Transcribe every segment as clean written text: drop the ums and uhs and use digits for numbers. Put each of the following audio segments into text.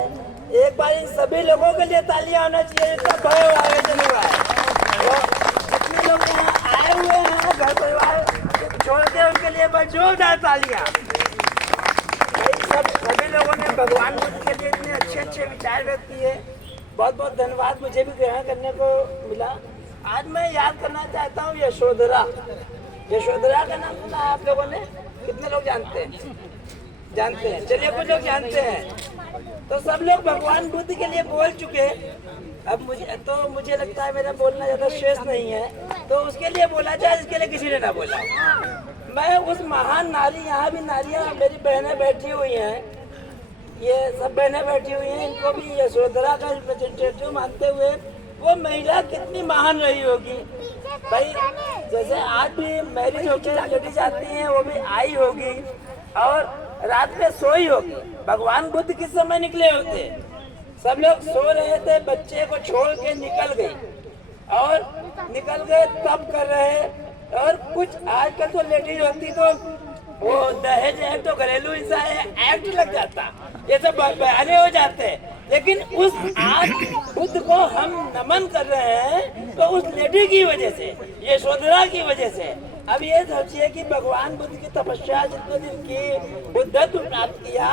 है। एक बार इन सभी लोगों के लिए तालियां होना चाहिए। इतना भव्य आयोजन हुआ है। तो जितने लोग यहाँ आए हुए हैं घर परिवार छोड़ के, उनके लिए बस जोरदार तालियां। सभी लोगों ने भगवान बुद्ध के लिए इतने अच्छे अच्छे विचार व्यक्त किए। बहुत बहुत धन्यवाद, मुझे भी ग्रहण करने को मिला। आज मैं याद करना चाहता हूँ यशोधरा। यशोधरा का नाम सुना है आप लोगों ने? कितने लोग जानते हैं? जानते हैं? चलिए कुछ लोग जानते हैं। तो सब लोग भगवान बुद्ध के लिए बोल चुके। अब मुझे लगता है मेरा बोलना ज्यादा श्रेष्ठ नहीं है, तो उसके लिए बोला जाए जिसके लिए किसी ने ना बोला। मैं उस महान नारी, यहाँ भी नारियाँ मेरी बहनें बैठी हुई हैं, ये सब बहनें बैठी हुई हैं, इनको भी यशोधरा का रिप्रेजेंटेटिव मानते हुए वो महिला कितनी महान रही होगी भाई। जैसे आज भी मैरिज होकर लेडी जाती हैं, वो भी आई होगी और रात में सोई होगी। भगवान बुद्ध किस समय निकले होते? सब लोग सो रहे थे, बच्चे को छोड़ के निकल गई और निकल गए तब कर रहे। और कुछ आजकल तो लेडीज होती तो वो दहेज एक्ट तो घरेलू हिंसा एक्ट लग जाता, ये सब बयाने हो जाते हैं। लेकिन उस आज बुद्ध को हम नमन कर रहे हैं तो उस लेडी की वजह से, यशोधरा की वजह से। अब ये सोचिए कि भगवान बुद्ध की तपस्या जितने दिन की, बुद्धत्व प्राप्त किया,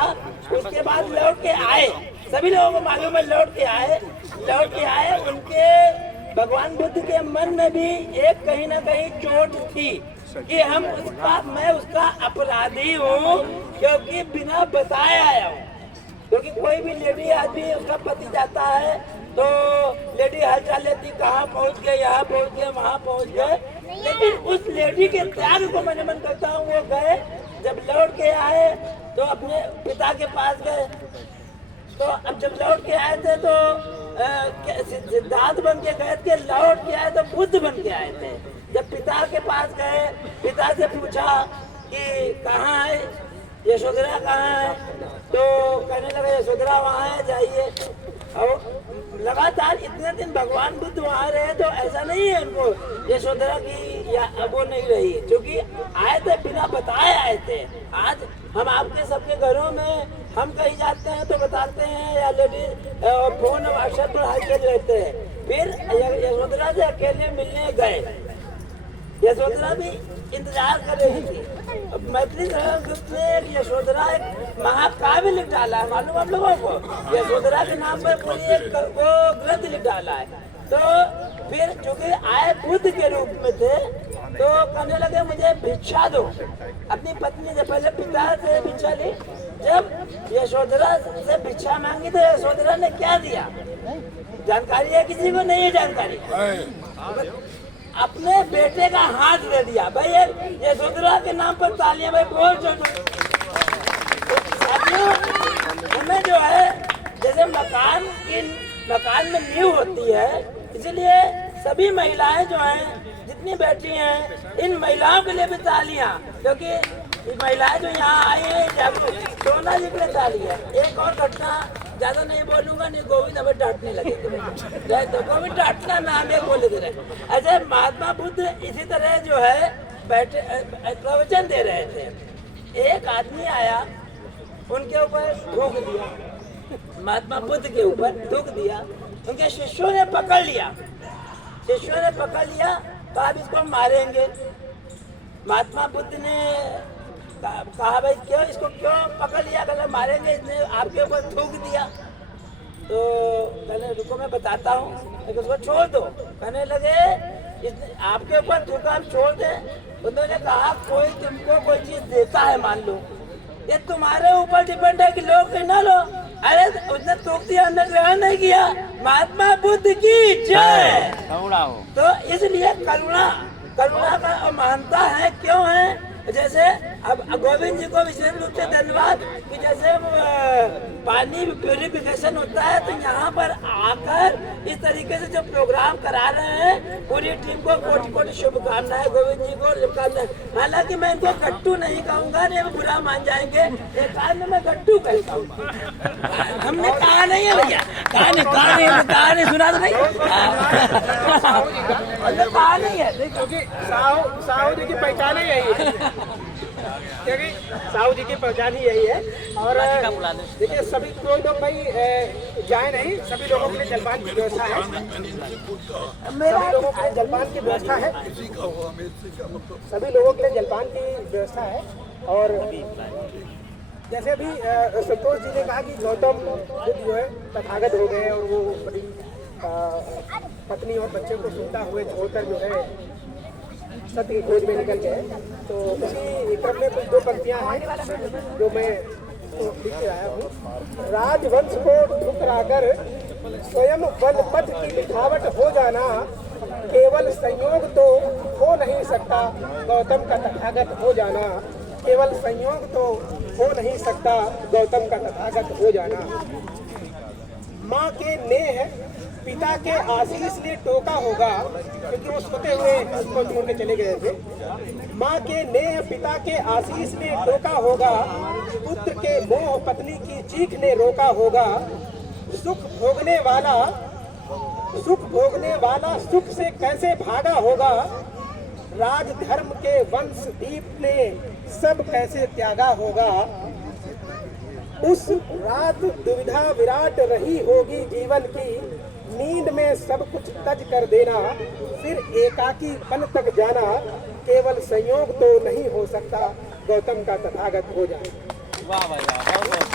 उसके बाद लौट के आए। सभी लोगों को मालूम है लौट के आए। उनके भगवान बुद्ध के मन में भी एक कहीं ना कहीं चोट थी कि मैं उसका अपराधी हूँ, क्योंकि बिना बताए आया हूँ। क्योंकि कोई भी लेडी आदमी उसका पति जाता है तो लेडी हालचाल लेती, कहाँ पहुँच गए, यहाँ पहुँच गए, वहाँ पहुँच गए। लेकिन उस लेडी के त्याग को मैं नमन करता हूँ। वो गए, जब लौट के आए तो अपने पिता के पास गए। तो अब जब लौट के आए थे तो सिद्धार्थ बन के गए थे, लौट के आए तो बुद्ध बन के आए थे। जब पिता के पास गए, पिता से पूछा कि कहाँ है यशोधरा, कहाँ है? तो कहने लगे यशोधरा वहाँ है, जाइए। और लगातार इतने दिन भगवान बुद्ध वहाँ रहे, तो ऐसा नहीं है उनको यशोधरा की या वो नहीं रही, क्योंकि आए थे बिना बताए आए थे। आज हम आपके सबके घरों में हम कहीं जाते हैं तो बताते हैं, या लेडीज फोन और व्हाट्सएप पर हालचाल रहते हैं। फिर यशोधरा से अकेले मिलने गए। यशोधरा भी इंतजार कर रही थी। मैथिली ग्रुप में यशोधरा एक महाकाव्य लिख डाला है, मालूम आप लोगों को? यशोधरा के नाम पर पूरी एक वो ग्रंथ लिख डाला है। तो फिर चूंकि आए बुद्ध के रूप में थे, तो कहने लगे मुझे भिक्षा दो। अपनी पत्नी से पहले पिता से भिक्षा ली, जब यशोधरा से भिक्षा मांगी तो यशोधरा ने क्या दिया? जानकारी है किसी को? नहीं है जानकारी। अपने बेटे का हाथ दे दिया। भाई यशोधरा के नाम पर तालियां भाई बोल चलो। हमें जो है जैसे मकान में नींव होती है, इसीलिए सभी महिलाएं जो हैं जितनी बैठी हैं, इन महिलाओं के लिए भी तालियां, क्योंकि महिलाएं जो यहाँ आई हैं, सोना जी के लिए ताली है। एक और घटना, ज्यादा नहीं बोलूंगा, नहीं गोविंद हमें डांटने लगे तो गोविंद डांटना नाम एक बोले दे रहे। अच्छा, महात्मा बुद्ध इसी तरह जो है बैठे प्रवचन दे रहे थे। एक आदमी आया, उनके ऊपर थूक दिया, महात्मा बुद्ध के ऊपर थूक दिया। उनके शिष्यों ने पकड़ लिया, तो आप इसको मारेंगे। महात्मा बुद्ध ने कहा भाई क्यों, इसको क्यों पकड़ लिया? कहले मारेंगे, इसने आपके ऊपर थूक दिया। तो कहने रुको मैं बताता हूँ, लेकिन उसको छोड़ दो। कहने लगे इसने आपके ऊपर थूका, हम छोड़ दें? उन्होंने कहा कोई तुमको कोई चीज देता है, मान लो, ये तुम्हारे ऊपर डिपेंड है कि लो कि ना लो। अरे उसने थूक दिया, हमने ग्रहण नहीं किया। महात्मा बुद्ध की जय। तो इसलिए करुणा का महानता है। क्यों है? जैसे अब गोविंद जी को विशेष रूप से धन्यवाद कि जैसे पानी प्यूरिफिकेशन होता है, तो यहाँ पर आकर इस तरीके से जो प्रोग्राम करा रहे हैं, पूरी टीम को कोटि कोटि शुभकामनाएं, गोविंद जी को शुभकामनाएं। हालांकि मैं इनको गट्टू नहीं कहूँगा, नहीं वो बुरा मान जाएंगे, एक कारण में मैं गट्टू कहता हूँ। हमने कहा नहीं है भैया, कहा नहीं सुना तो नहीं, हमने कहा नहीं है, क्योंकि साहू जी की पहचान ही यही है। क्योंकि साहू जी की पहचान ही यही है। और देखिए सभी कोई लोग भाई जाए नहीं, सभी लोगों के लिए जलपान की व्यवस्था है, सभी लोगों के लिए जलपान की व्यवस्था है, सभी लोगों के लिए जलपान की व्यवस्था है। और जैसे अभी संतोष जी ने कहा कि गौतम बुद्ध जो है तथागत हो गए और वो बड़ी पत्नी और बच्चे को सुनता हुए छोड़कर जो है सत्य की खोज में निकल गए। तो उसी क्रम में कुछ दो पंक्तियां हैं जो मैं लिख के आया हूँ। राजवंश को ठुकराकर स्वयं बल पथ की लिखावट हो जाना, केवल संयोग तो हो नहीं सकता गौतम का तथागत हो जाना, केवल संयोग तो हो नहीं सकता गौतम का तथागत हो जाना। माँ के नेह पिता के आशीष ने टोका होगा, क्योंकि वो सोते हुए उसको छोड़ के चले गए थे। माँ के नेह पिता के आशीष ने टोका होगा, पुत्र के मोह पत्नी की चीख ने रोका होगा। सुख भोगने वाला सुख से कैसे भागा होगा, राज धर्म के वंश दीप ने सब कैसे त्यागा होगा। उस रात दुविधा विराट रही होगी जीवन की, नींद में सब कुछ तज कर देना, फिर एकाकी पन तक जाना, केवल संयोग तो नहीं हो सकता गौतम का तथागत हो जाना। वाह वाह वाह, बहुत बहुत